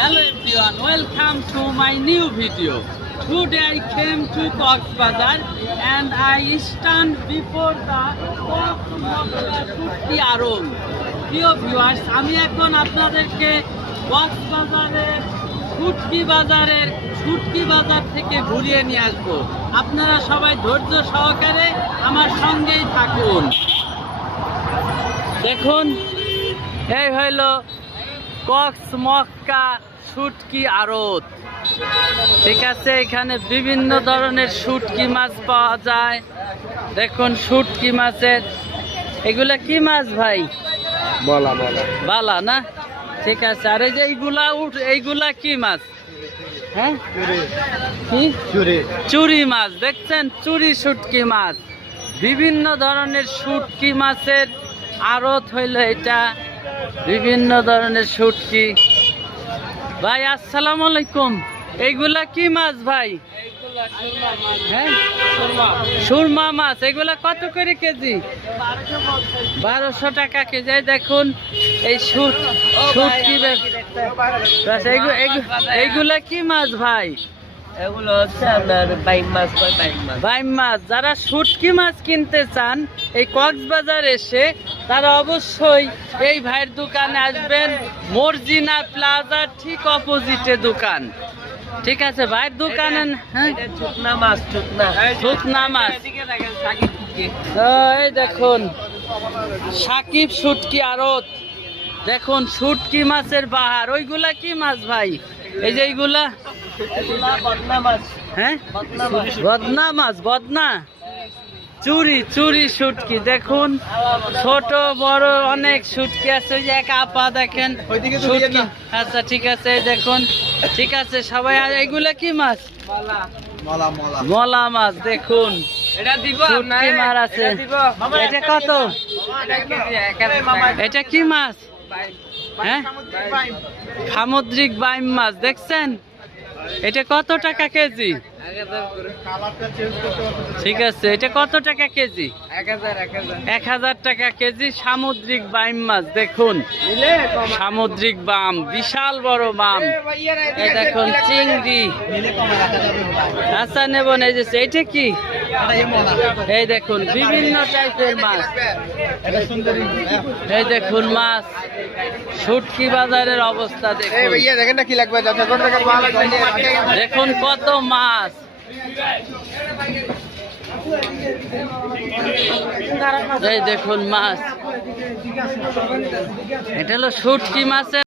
Hello everyone, welcome to my new video. Today I came to Coxbazar and I stand before the Shutki Aron. প্রিয় viewers, আমি এখন আপনাদেরকে কক্সবাজারের শুটকি বাজার থেকে ঘুরিয়ে নিয়ে আসবো। আপনারা সবাই ধৈর্য সহকারে আমার সঙ্গেই থাকুন। দেখুন, এই হইল কক্সমক্কা শুটকি আড়ত। ঠিক আছে, এখানে বিভিন্ন ধরনের শুটকি মাছ পাওয়া যায়। দেখুন শুটকি মাছের, এগুলা কি মাছ ভাই? বালা না? ঠিক আছে। আর এই যে এইগুলা কি মাছ? হ্যাঁ, কি চুরি মাছ। দেখছেন, চুরি শুটকি মাছ। বিভিন্ন ধরনের শুটকি মাছের আড়ত হইল এটা। বিভিন্ন ধরনের শুটকি। ভাই আসসালামু আলাইকুম, এইগুলা কি মাছ ভাই? হ্যাঁ, সুরমা মাছ। এগুলা কত করে কেজি? 1200 টাকা কেজি। দেখুন এই শুটকি। এইগুলা কি মাছ ভাই? এগুলো হচ্ছে আপনার বাইম মাছ। বাইম মাছ। যারা শুটকি মাছ কিনতে চান এই কক্সবাজার এসে, তারা অবশ্যই এই ভাইয়ের দোকানে আসবেন। মর্জিনা প্লাজার ঠিক অপোজিটে দোকান। ঠিক আছে, ভাইয়ের দোকানে। হ্যাঁ, শুকনা মাছ। শুকনা মাছ। এই দেখুন সাকিব শুটকি আড়ত। দেখুন শুটকি মাছের বাহার। ওইগুলা কি মাছ ভাই? এই যে এইগুলা বদনা মাছ। হ্যাঁ, বদনা মাছ। বদনা চুরি শুটকি। দেখুন ছোট বড় অনেক শুটকি আছে। ওই যে এক আপা দেখেন শুটকি। আচ্ছা ঠিক আছে, এই দেখুন। ঠিক আছে সবাই। এইগুলা কি মাছ? মলা মাছ। দেখুন শুটকি মাছ আছে। এটা কত? এটা কি মাছ? হ্যাঁ, সামুদ্রিক বাইম মাছ। দেখছেন, এটা কত টাকা কেজি? ঠিক আছে, এটা কত টাকা কেজি? 1000 টাকা কেজি সামুদ্রিক বাইম মাছ। দেখুন সামুদ্রিক বাম, বিশাল বড় বাম। এই দেখুন চিংড়ি। আচ্ছা নেবন। এই যে এইটা কি? এই দেখুন বিভিন্ন টাইপের মাছ। এই দেখুন মাছ। শুটকি বাজারের অবস্থা দেখুন। দেখুন কত মাছ। এই দেখুন মাছ। এটা হলো শুটকি মাছের